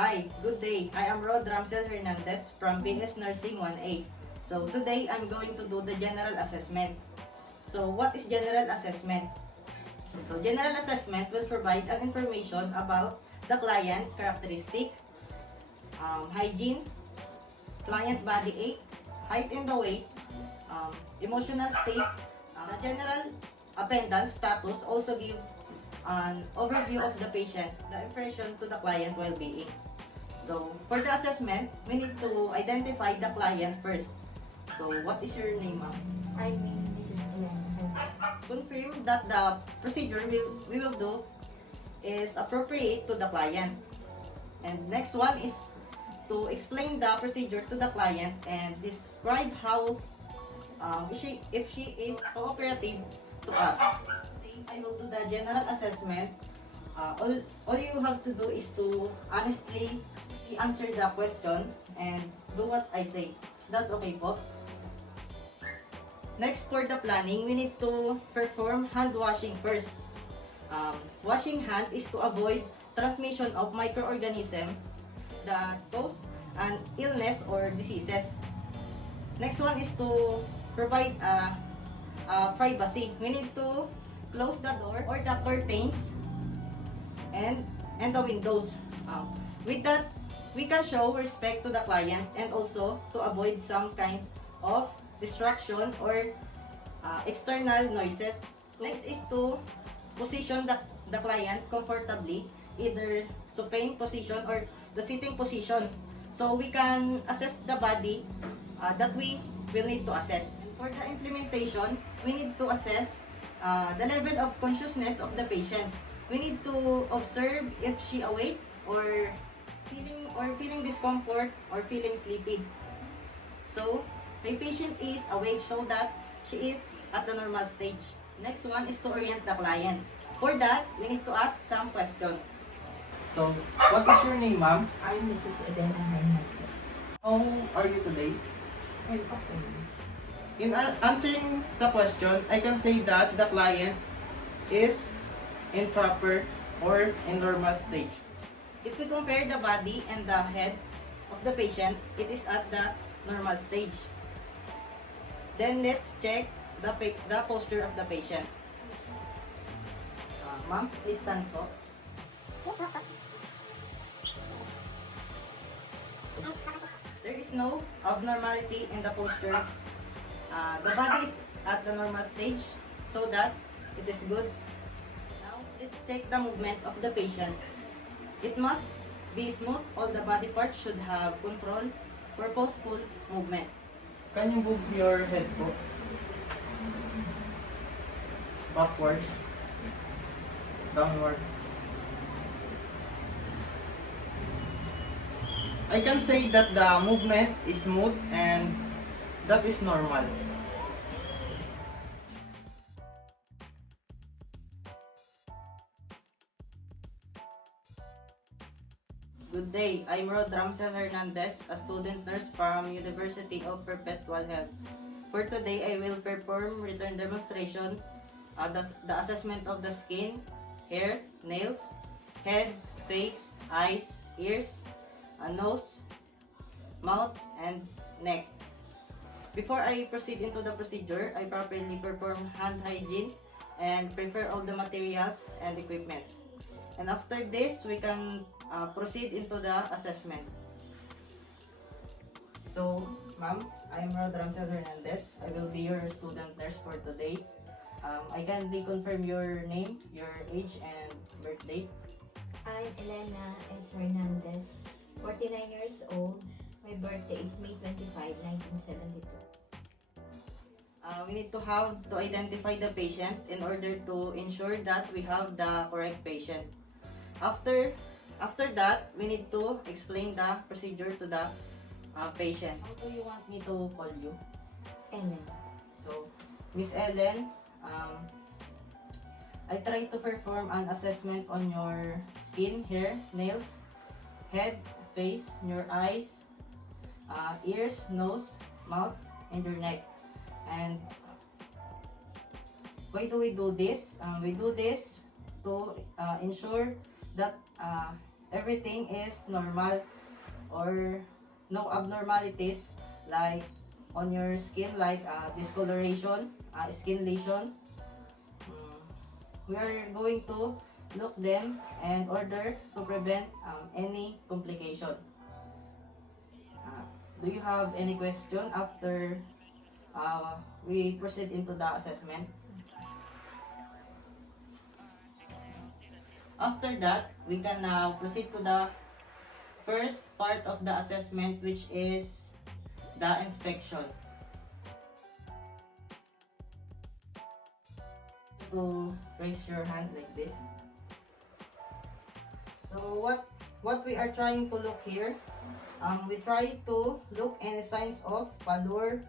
Hi, good day. I am Ramxell Hernandez from BS Nursing 1A. So today I'm going to do the general assessment. So what is general assessment? So general assessment will provide an information about the client characteristic, hygiene, client body ache, height and the weight, emotional state, the general attendance status also give an overview of the patient, the impression to the client well-being. So, for the assessment, we need to identify the client first. So, what is your name, ma'am? I mean, this is Hernandez. Confirm that the procedure we will do is appropriate to the client. And next one is to explain the procedure to the client and describe how if she is cooperative to us. I will do the general assessment. All you have to do is to honestly answer the question and do what I say. Is that okay po? Next, for the planning, we need to perform hand washing first. Washing hand is to avoid transmission of microorganisms that cause an illness or diseases. Next one is to provide privacy. We need to close the door or the curtains and the windows. With that, we can show respect to the client and also to avoid some kind of distraction or external noises. Next is to position the client comfortably, either supine position or the sitting position, so we can assess the body that we will need to assess. For the implementation, we need to assess the level of consciousness of the patient. We need to observe if she awake or feeling discomfort or feeling sleepy. So, my patient is awake so that she is at the normal stage. Next one is to orient the client. For that, we need to ask some questions. So, what is your name, ma'am? I'm Mrs. Hernandez. How are you today? I'm okay. In answering the question, I can say that the client is in proper or in normal stage. If we compare the body and the head of the patient, it is at the normal stage. Then let's check the posture of the patient. Ma'am, please stand po. There is no abnormality in the posture. The body is at the normal stage, so that it is good. Now, let's check the movement of the patient. It must be smooth. All the body parts should have control, purposeful movement. Can you move your head po? Backwards. Downward. I can say that the movement is smooth and that is normal. Good day, I'm Ramxell Hernandez, a student nurse from University of Perpetual Health. For today, I will perform return demonstration, the assessment of the skin, hair, nails, head, face, eyes, ears, nose, mouth, and neck. Before I proceed into the procedure, I properly perform hand hygiene and prepare all the materials and equipments. And after this, we can proceed into the assessment. So, ma'am, I'm Ramxell Hernandez. I will be your student nurse for today. I kindly confirm your name, your age, and birth date. I'm Elena S. Hernandez, 49 years old. My birthday is May 25, 1972. We need to identify the patient in order to ensure that we have the correct patient. After that, we need to explain the procedure to the patient. How do you want me to call you? Ellen. So, Miss Ellen, I try to perform an assessment on your skin, hair, nails, head, face, your eyes, ears, nose, mouth, and your neck. And why do we do this? We do this to ensure that everything is normal or no abnormalities like on your skin, like discoloration, skin lesion. We are going to look them in order to prevent any complication. Do you have any question after we proceed into the assessment? After that, we can now proceed to the first part of the assessment, which is the inspection. To raise your hand like this. So what we are trying to look here, we try to look any signs of pallor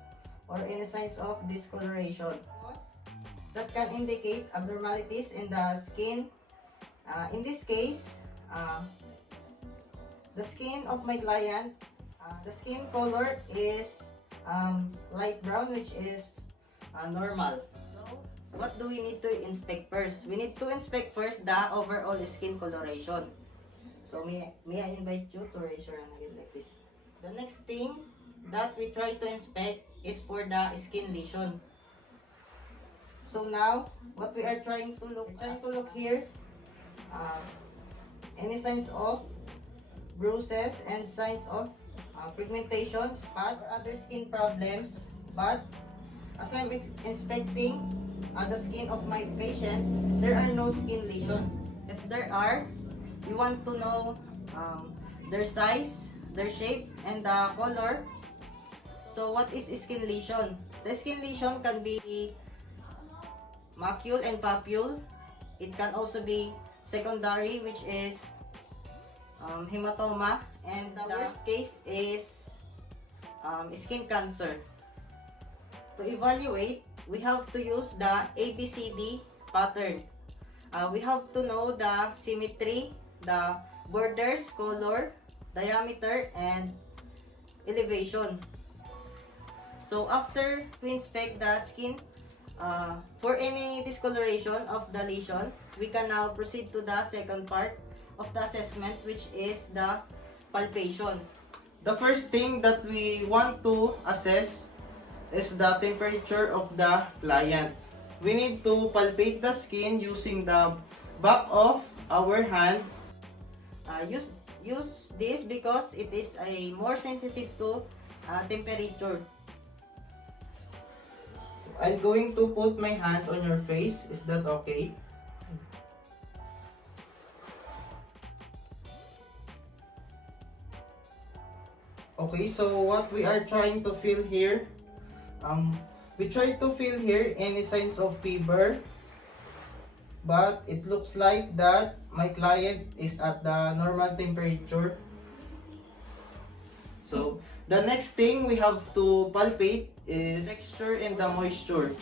or any signs of discoloration that can indicate abnormalities in the skin. In this case, the skin of my client, the skin color is light brown, which is normal. So, what do we need to inspect first? We need to inspect first the overall skin coloration. So, may I invite you to raise your hand again like this. The next thing that we try to inspect is for the skin lesion. So now, what we are trying to look here, any signs of bruises and signs of pigmentation, spot, or other skin problems. But as I'm inspecting the skin of my patient, there are no skin lesion. If there are, you want to know their size, their shape, and the color. So what is skin lesion? The skin lesion can be macule and papule. It can also be secondary, which is hematoma, and the worst case is skin cancer. To evaluate, we have to use the ABCD pattern. We have to know the symmetry, the borders, color, diameter, and elevation. So after we inspect the skin, for any discoloration of the lesion, we can now proceed to the second part of the assessment, which is the palpation. The first thing that we want to assess is the temperature of the client. We need to palpate the skin using the back of our hand. Use this because it is a more sensitive to temperature. I'm going to put my hand on your face. Is that okay? Okay, so what we are trying to feel here, we try to feel here any signs of fever, but it looks like that my client is at the normal temperature. So the next thing we have to palpate is texture and the moisture.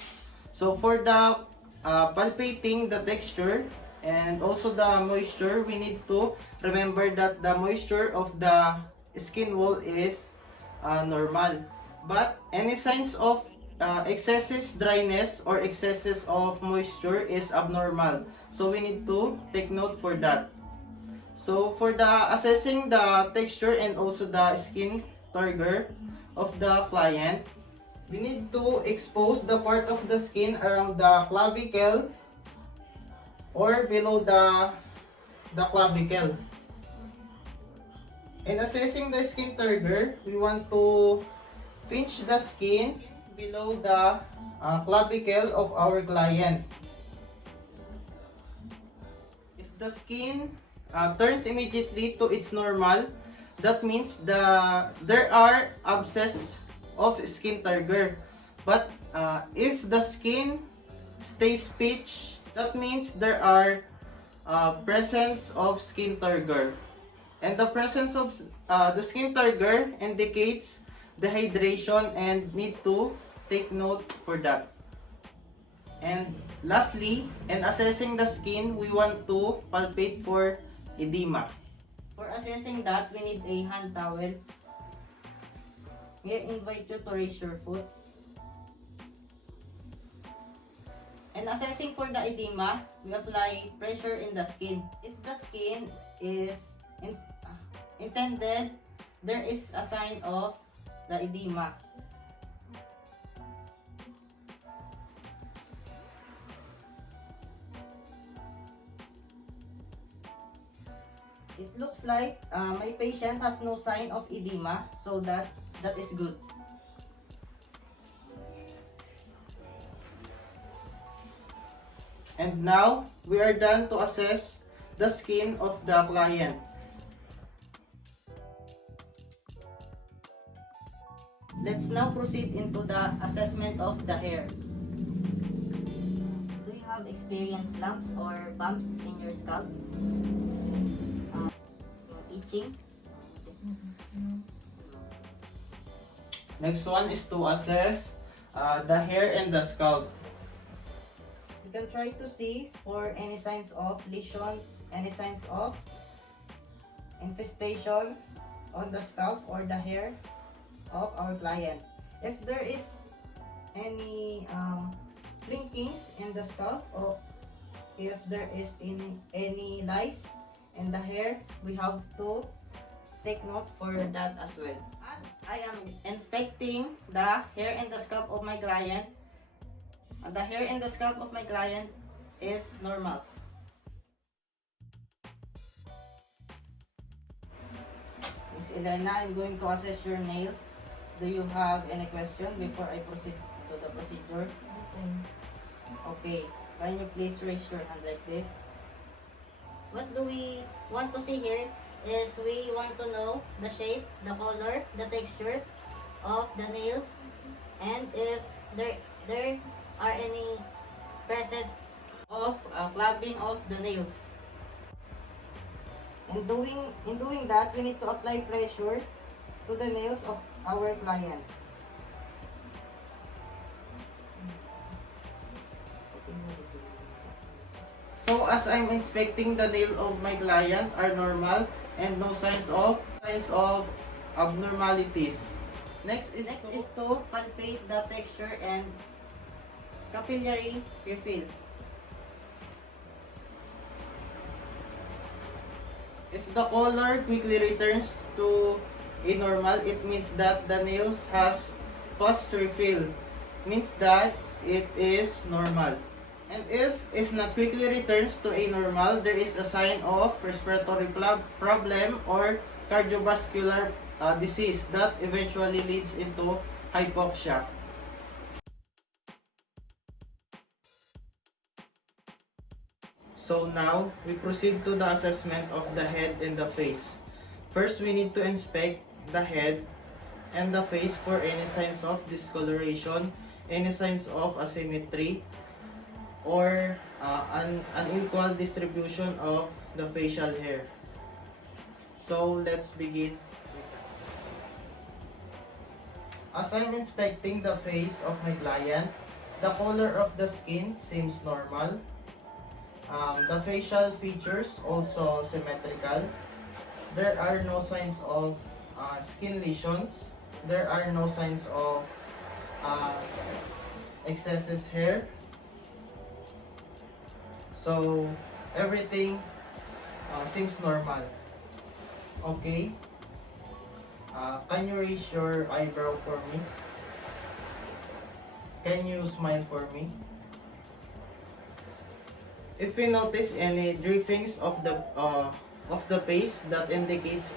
So for the palpating the texture and also the moisture, we need to remember that the moisture of the skin wall is normal. But any signs of excessive dryness or excesses of moisture is abnormal. So we need to take note for that. So for the assessing the texture and also the skin turgor of the client, we need to expose the part of the skin around the clavicle or below the clavicle. In assessing the skin turgor, we want to pinch the skin below the clavicle of our client. If the skin turns immediately to its normal, that means there are abscess of skin turgor. But if the skin stays pitch, that means there are presence of skin turgor. And the presence of the skin turgor indicates dehydration and need to take note for that. And lastly, in assessing the skin, we want to palpate for edema. For assessing that, we need a hand towel. May I invite you to raise your foot. And assessing for the edema, we apply pressure in the skin. If the skin is in, intended, there is a sign of the edema. It looks like my patient has no sign of edema, so that is good. And now, we are done to assess the skin of the client. Let's now proceed into the assessment of the hair. Do you have experienced lumps or bumps in your scalp? Itching? Next one is to assess the hair and the scalp. You can try to see for any signs of lesions, any signs of infestation on the scalp or the hair of our client. If there is any flinkings in the scalp, or if there is any lice in the hair, we have to take note for that as well. As I am inspecting the hair and the scalp of my client, the hair and the scalp of my client is normal. Miss Elena, I'm going to assess your nails. Do you have any question before I proceed to the procedure? Okay. Okay. Can you please raise your hand like this? What do we want to see here is we want to know the shape, the color, the texture of the nails, and if there are any presence of clubbing of the nails. In doing that, we need to apply pressure to the nails of our client. So as I'm inspecting the nail of my client are normal and no signs of abnormalities. Next is to palpate the texture and capillary refill. If the color quickly returns to a normal, it means that the nails has pus refill. Means that it is normal. And if it not quickly returns to a normal, there is a sign of respiratory problem or cardiovascular disease that eventually leads into hypoxia. So now, we proceed to the assessment of the head and the face. First, we need to inspect the head and the face for any signs of discoloration, any signs of asymmetry, or an unequal distribution of the facial hair. So, let's begin. As I'm inspecting the face of my client, the color of the skin seems normal. The facial features also symmetrical. There are no signs of skin lesions. There are no signs of excessive hair. So everything seems normal. Okay. Can you raise your eyebrow for me? Can you smile for me? If we notice any drippings of the face, that indicates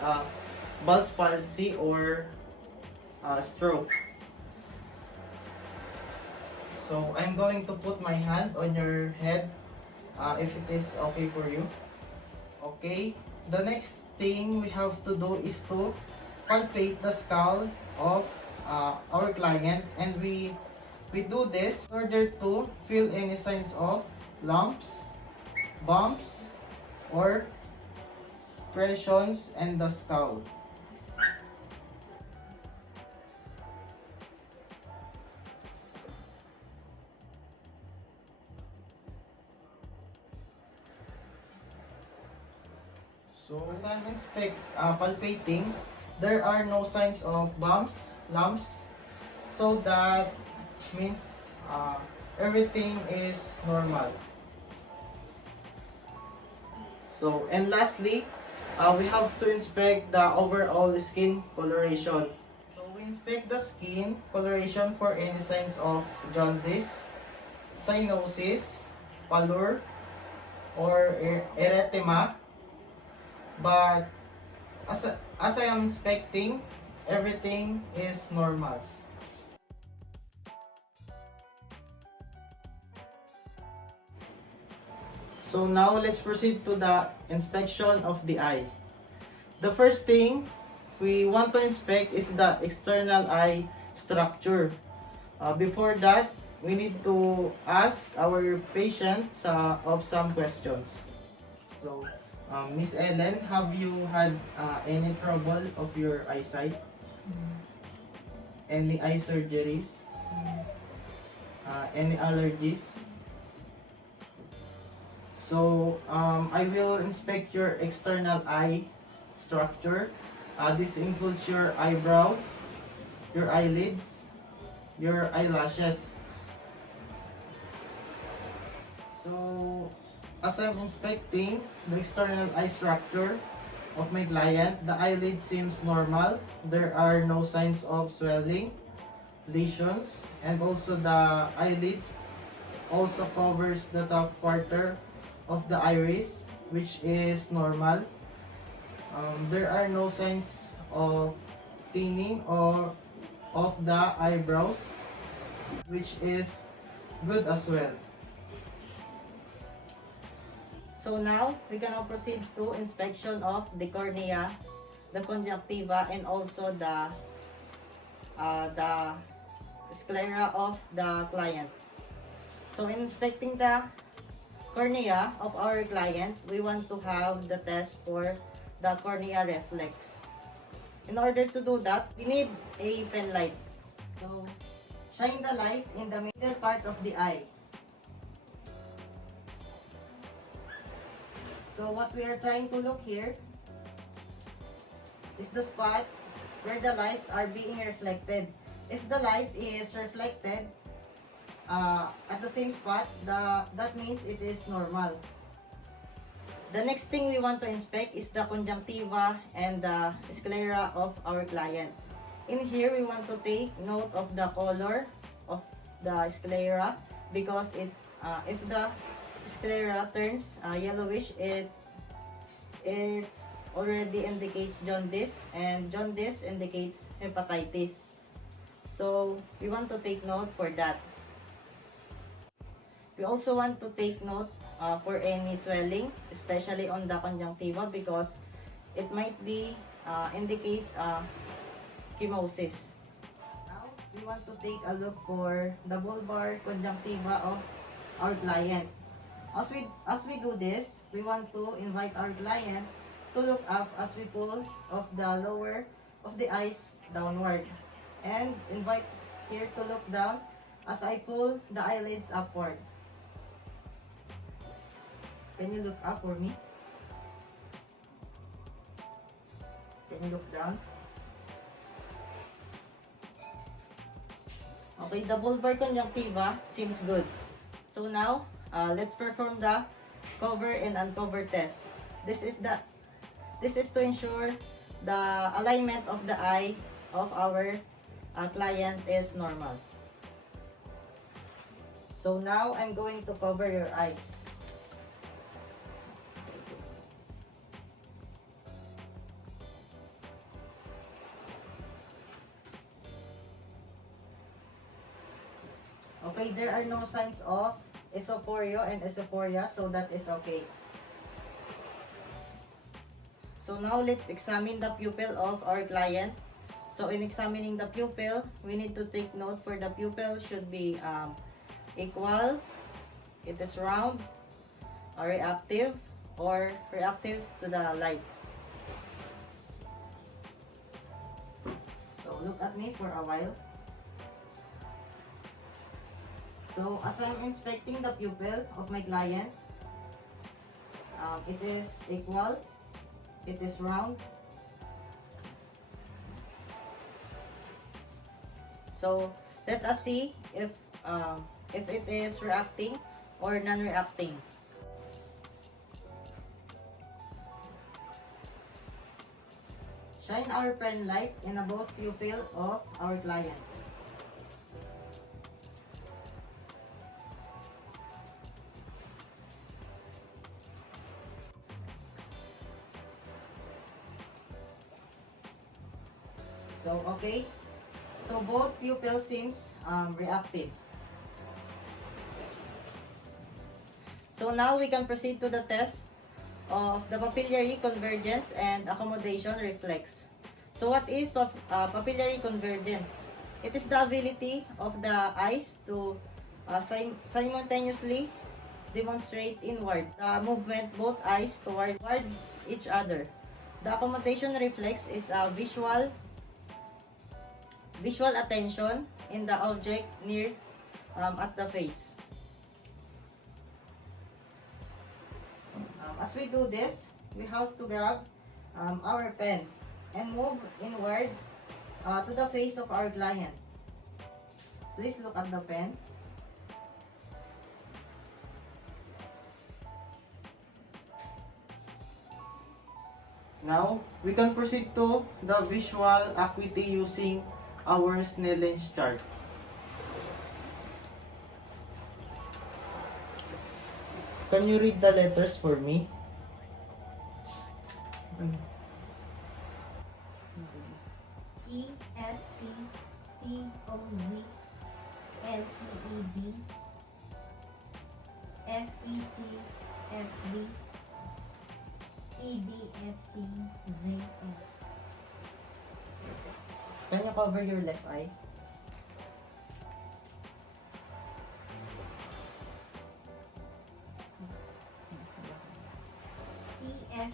Bell's palsy or stroke. So I'm going to put my hand on your head if it is okay for you. Okay. The next thing we have to do is to palpate the skull of our client, and we do this in order to feel any signs of lumps, bumps, or pressions in the skull. So as I'm palpating, there are no signs of bumps, lumps, so that means everything is normal. So, and lastly, we have to inspect the overall skin coloration. So we inspect the skin coloration for any signs of jaundice, sinuses, pallor, or erythema. But as I am inspecting, everything is normal. So now let's proceed to the inspection of the eye. The first thing we want to inspect is the external eye structure. Before that, we need to ask our patient of some questions. So, Miss Ellen, have you had any trouble of your eyesight? Any eye surgeries? Any allergies? So, I will inspect your external eye structure. This includes your eyebrow, your eyelids, your eyelashes. So, as I'm inspecting the external eye structure of my client, the eyelid seems normal. There are no signs of swelling, lesions, and also the eyelids also covers the top quarter of the iris, which is normal. There are no signs of thinning or of the eyebrows, which is good as well. So now, we can now proceed to inspection of the cornea, the conjunctiva, and also the sclera of the client. So in inspecting the cornea of our client, we want to have the test for the cornea reflex. In order to do that, we need a pen light. So, shine the light in the middle part of the eye. So what we are trying to look here is the spot where the lights are being reflected. If the light is reflected at the same spot, that means it is normal. The next thing we want to inspect is the conjunctiva and the sclera of our client. In here, we want to take note of the color of the sclera because if the sclera turns yellowish, it already indicates jaundice, and jaundice indicates hepatitis. So we want to take note for that. We also want to take note for any swelling, especially on the conjunctiva, because it might be indicate chemosis. Now, we want to take a look for the bulbar conjunctiva of our client. As we do this, we want to invite our client to look up as we pull of the lower of the eyes downward, and invite here to look down as I pull the eyelids upward. Can you look up for me? Can you look down? Okay, the bulbar conjunctiva seems good. So now, let's perform the cover and uncover test. This is to ensure the alignment of the eye of our client is normal. So now I'm going to cover your eyes. Okay, there are no signs of esophoria and esophoria, so that is okay. So now let's examine the pupil of our client. So in examining the pupil, we need to take note for the pupil should be equal, it is round, reactive, or reactive to the light. So look at me for a while. So as I'm inspecting the pupil of my client, it is equal, it is round. So let us see if it is reacting or non-reacting. Shine our pen light in a both pupil of our client. So, okay. So, both pupils seems reactive. So, now we can proceed to the test of the papillary convergence and accommodation reflex. So, what is papillary convergence? It is the ability of the eyes to simultaneously demonstrate inward the movement both eyes towards each other. The accommodation reflex is a visual attention in the object near at the face. As we do this, we have to grab our pen and move inward to the face of our client. Please look at the pen. Now, we can proceed to the visual acuity using our Snellen's chart. Can you read the letters for me? E, F, P, P, O, Z, L, P, E, D, F, E, C, F, D, E, D, F, C, Z, F. Can you cover your left eye? E, F,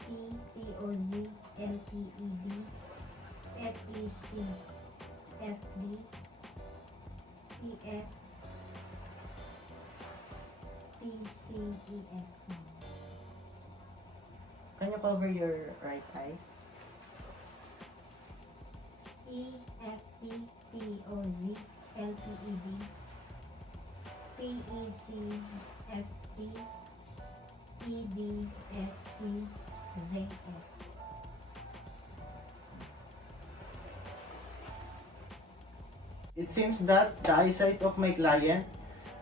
P, P, O, Z, L, P, E, D, F, E, C, F, D, E, F, P, C, E, F. Can you cover your right eye? E, F, P, P, O, Z, L, P, E, D, P, E, C, F, D, E, D, F, C, Z, F. It seems that the eyesight of my client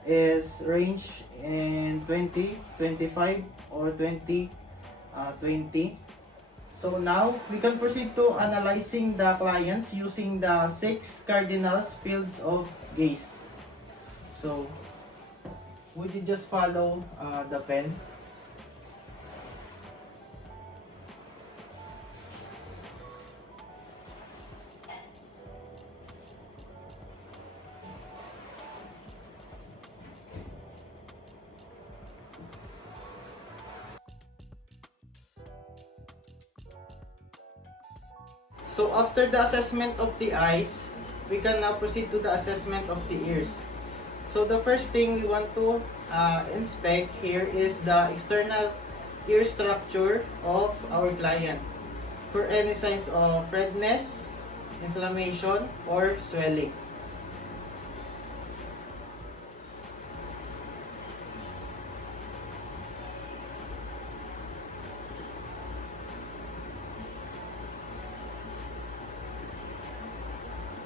is range in 20, 25, or 20, 20. So now, we can proceed to analyzing the clients using the 6 cardinal fields of gaze. So, would you just follow the pen? So after the assessment of the eyes, we can now proceed to the assessment of the ears. So the first thing we want to inspect here is the external ear structure of our client for any signs of redness, inflammation, or swelling.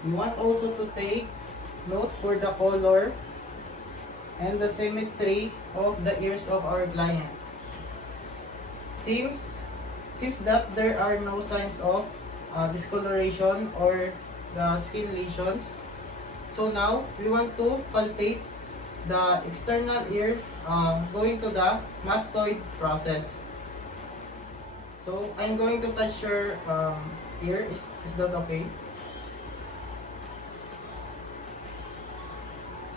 We want also to take note for the color and the symmetry of the ears of our client. Seems that there are no signs of discoloration or the skin lesions. So now, we want to palpate the external ear going to the mastoid process. So, I'm going to touch your ear. Is that okay?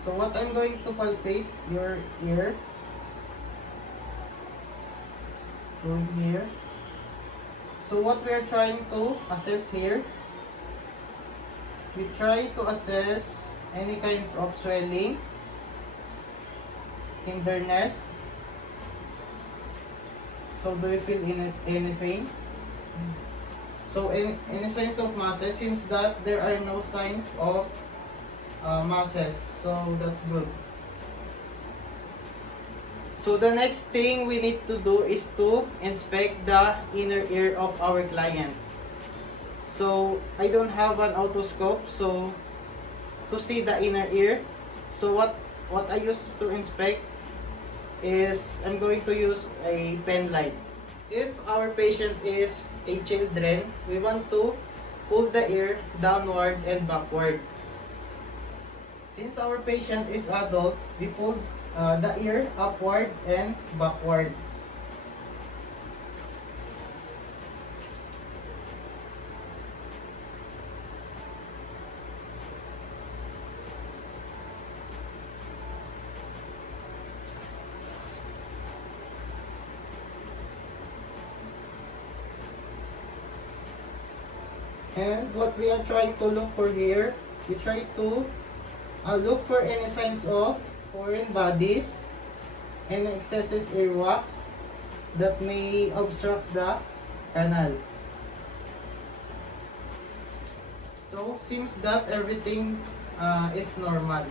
So what I'm going to palpate your ear, going here. So what we are trying to assess here, we try to assess any kinds of swelling, tenderness. So do you feel anything? So any signs of masses, seems that there are no signs of masses, so that's good. So the next thing we need to do is to inspect the inner ear of our client. So I don't have an otoscope, so to see the inner ear. So what I use to inspect is I'm going to use a pen light. If our patient is a children, we want to pull the ear downward and backward. Since our patient is adult, we pull the ear upward and backward. And what we are trying to look for here, we try to look for any signs of foreign bodies and excesses earwax that may obstruct the canal. So seems that everything is normal.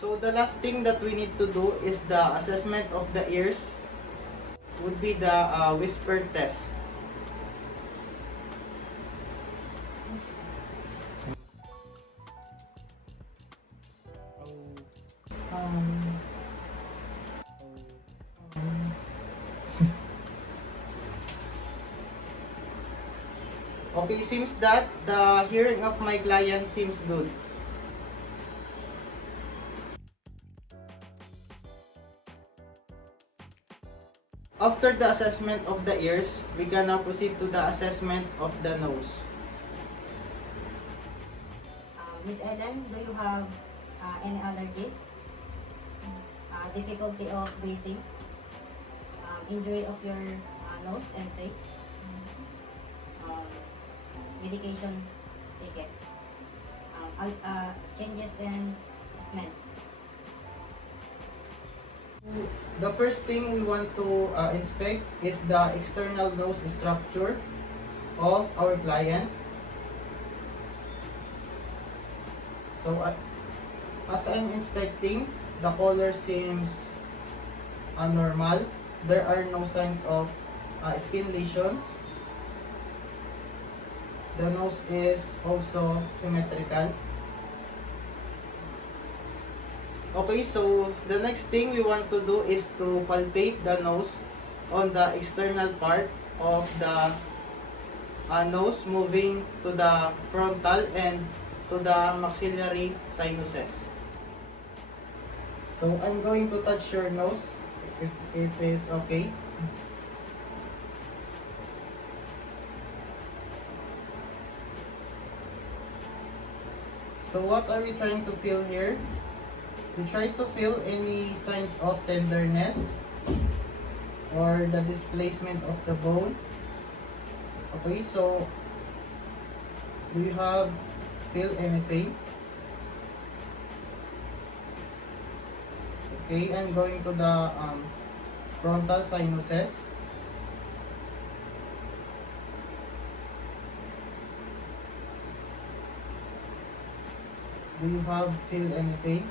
So the last thing that we need to do is the assessment of the ears, would be the whisper test. Okay, seems that the hearing of my client seems good. After the assessment of the ears, we can now proceed to the assessment of the nose. Miss Ellen, do you have any allergies? Difficulty of breathing? Injury of your nose and face? Medication taken? Changes in smell? The first thing we want to inspect is the external nose structure of our client. So as I'm inspecting, the color seems normal. There are no signs of skin lesions. The nose is also symmetrical. Okay, so the next thing we want to do is to palpate the nose on the external part of the nose, moving to the frontal and to the maxillary sinuses. So I'm going to touch your nose if it is okay. So what are we trying to feel here? We try to feel any signs of tenderness or the displacement of the bone. Okay, so do you feel anything? Okay, I'm going to the frontal sinuses. Do you feel anything?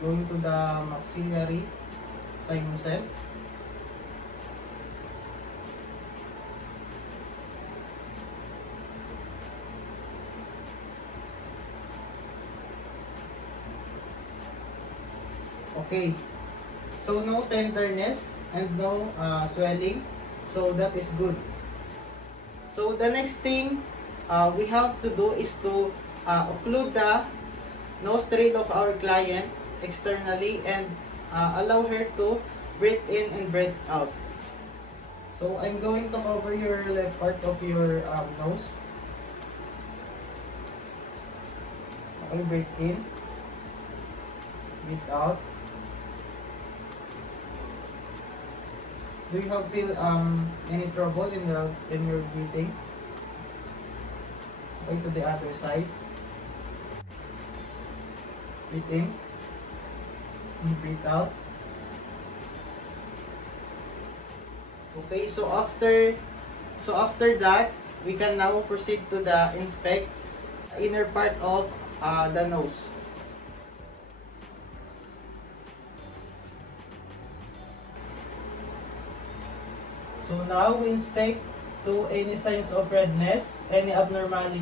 Going to the maxillary sinuses. Okay, so no tenderness and no swelling, so that is good. So the next thing we have to do is to occlude the nostril of our client externally and allow her to breathe in and breathe out. So I'm going to cover your left part of your nose. Okay, breathe in, breathe out. Do you feel any trouble in your breathing? Okay, to the other side. Breathe in and breathe out. Okay, so after that, we can now proceed to the inspect the inner part of the nose. So now we inspect to any signs of redness, any abnormality,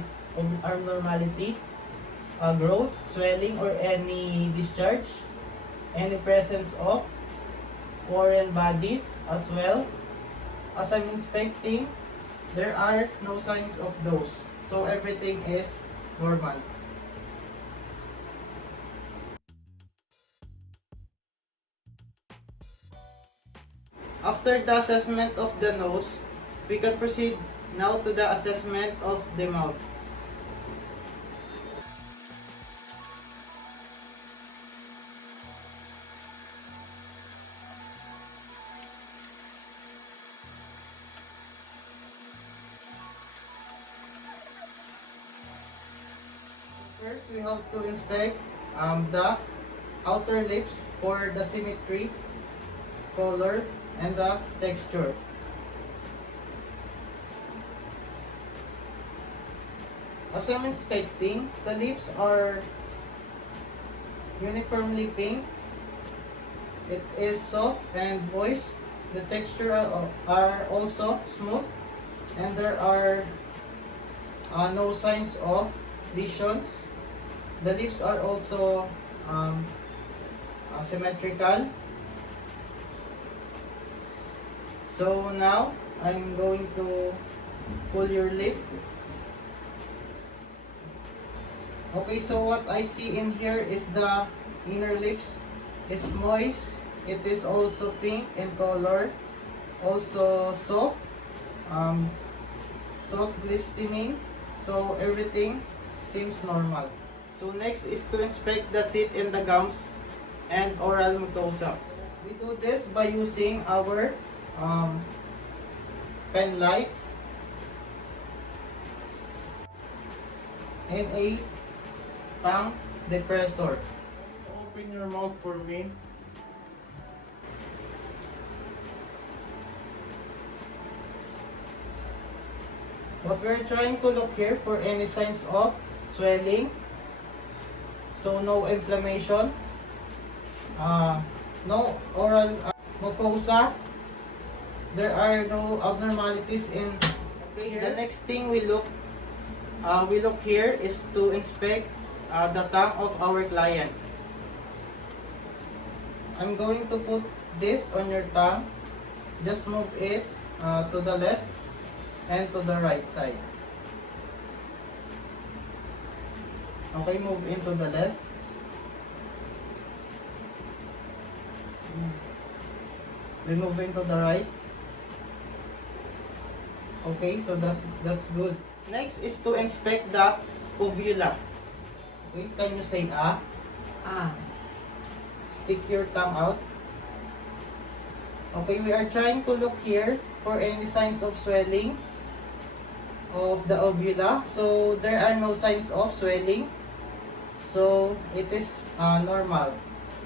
growth, swelling, or any discharge, any presence of foreign bodies as well. As I'm inspecting, there are no signs of those. So everything is normal. After the assessment of the nose, we can proceed now to the assessment of the mouth. First, we have to inspect the outer lips for the symmetry, color, and the texture. As I'm inspecting, the lips are uniformly pink. It is soft and moist. The texture are also smooth, and there are no signs of lesions. The lips are also symmetrical. So now I'm going to pull your lip. Okay, so what I see in here is the inner lips is moist. It is also pink in color, also soft, soft glistening. So everything seems normal. So next is to inspect the teeth and the gums and oral mucosa. We do this by using our pen light and a tongue depressor. Open your mouth for me. But we're trying to look here for any signs of swelling. So no inflammation, no oral mucosa. There are no abnormalities in. Okay, the next thing we look here is to inspect the tongue of our client. I'm going to put this on your tongue. Just move it to the left and to the right side. Okay, move into the left. We move into the right. Okay, so that's good. Next is to inspect the uvula. Okay, can you say ah? Ah. Stick your tongue out. Okay, we are trying to look here for any signs of swelling of the uvula. So there are no signs of swelling. So it is normal.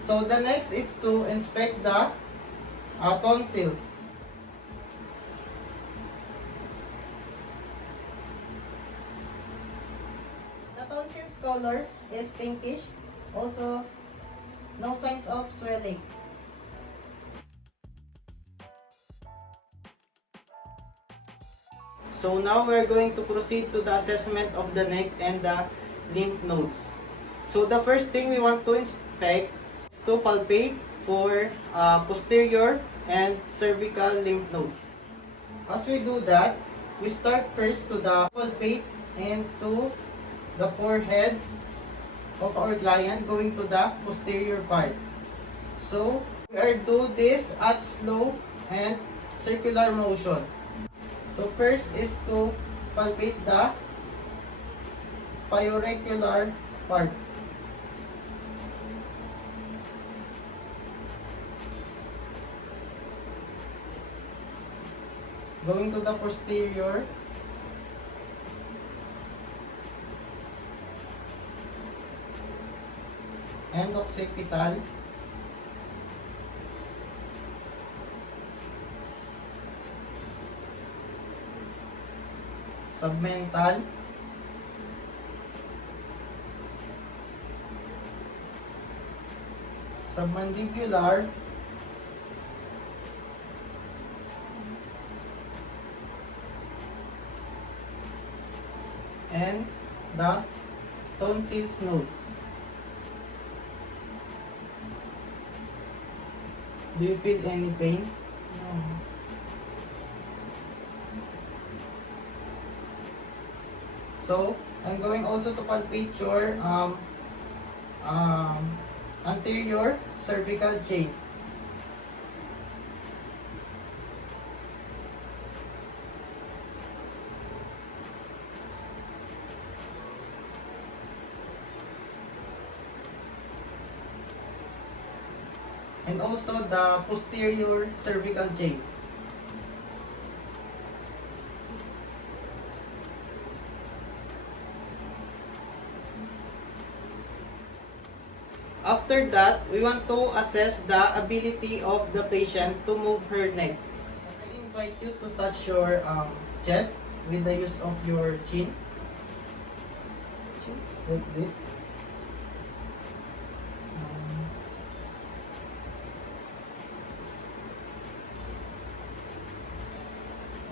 So the next is to inspect the tonsils. The tonsils color is pinkish. Also, no signs of swelling. So now we are going to proceed to the assessment of the neck and the lymph nodes. So the first thing we want to inspect is to palpate for posterior and cervical lymph nodes. As we do that, we start first to the palpate and to the forehead of our client going to the posterior part. So we are do this at slow and circular motion. So first is to palpate the pyoauricular part. Going to the posterior. And occipital. Submental. Submandibular. and the tonsils nodes. Do you feel any pain? No. So, I'm going also to palpate your anterior cervical chain. And also the posterior cervical chain. After that, we want to assess the ability of the patient to move her neck. I invite you to touch your chest with the use of your chin, like this.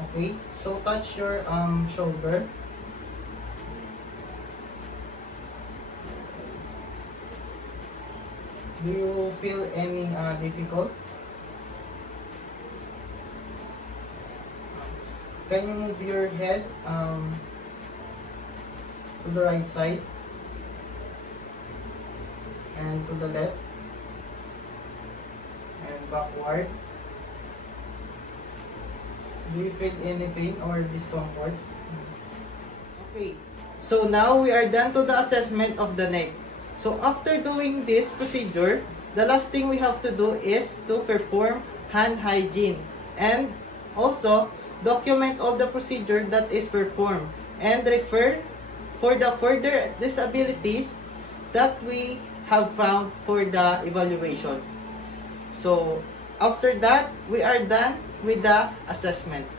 Okay, so touch your shoulder. Do you feel any difficult? Can you move your head to the right side and to the left and backward? Do you feel any pain or discomfort? Okay, so now we are done to the assessment of the neck. So after doing this procedure, the last thing we have to do is to perform hand hygiene and also document all the procedure that is performed and refer for the further disabilities that we have found for the evaluation. So after that, we are done with the assessment.